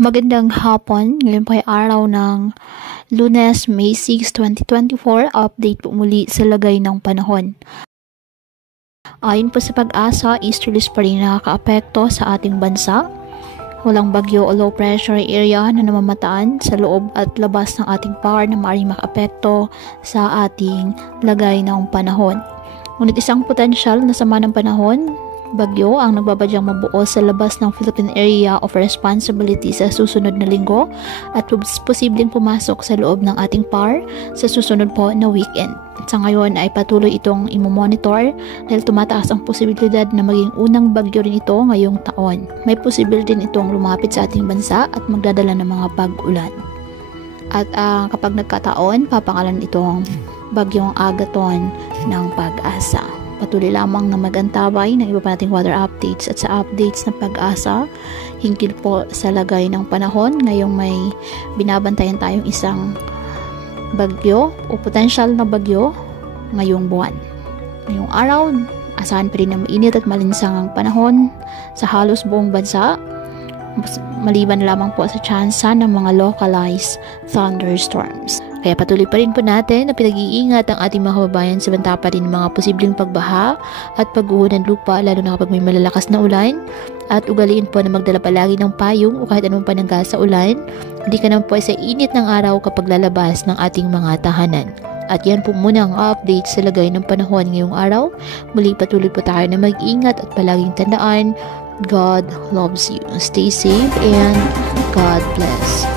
Magandang hapon. Ngayon po ay araw ng Lunes, May 6, 2024. Update po muli sa lagay ng panahon. Ayon po sa Pag-asa, easterlies pa rin nakakaapekto sa ating bansa. Walang bagyo o low pressure area na namamataan sa loob at labas ng ating PAR na maaaring makaapekto sa ating lagay ng panahon. Ngunit isang potensyal na sama ng panahon, bagyo ang nagbabadyang mabuo sa labas ng Philippine Area of Responsibility sa susunod na linggo at posibleng pumasok sa loob ng ating PAR sa susunod po na weekend. Sa ngayon ay patuloy itong imomonitor dahil tumataas ang posibilidad na maging unang bagyo rin ito ngayong taon. May posibilidad din itong lumapit sa ating bansa at magdadala ng mga pag-ulan. At kapag nagkataon, papangalan itong bagyong Agaton ng Pag-asa. Patuloy lamang na magantabay ng iba pa nating weather updates at sa updates ng Pag-asa hinggil po sa lagay ng panahon. Ngayong may binabantayan tayong isang bagyo o potential na bagyo ngayong buwan. Ngayong araw, asahan pa rin na mainit at malinsang ang panahon sa halos buong bansa, maliban lamang po sa tsansa ng mga localized thunderstorms. Kaya patuloy pa rin po natin na pinag-iingat ang ating mga kababayan sa banta pa rin mga posibleng pagbaha at pagguho ng lupa lalo na kapag may malalakas na ulan, at ugaliin po na magdala palagi ng payong o kahit anong panangga sa ulan. Hindi ka naman po sa init ng araw kapag lalabas ng ating mga tahanan. At yan po muna ang update sa lagay ng panahon ngayong araw. Muli patuloy po tayo na mag-ingat at palaging tandaan, God loves you. Stay safe and God bless.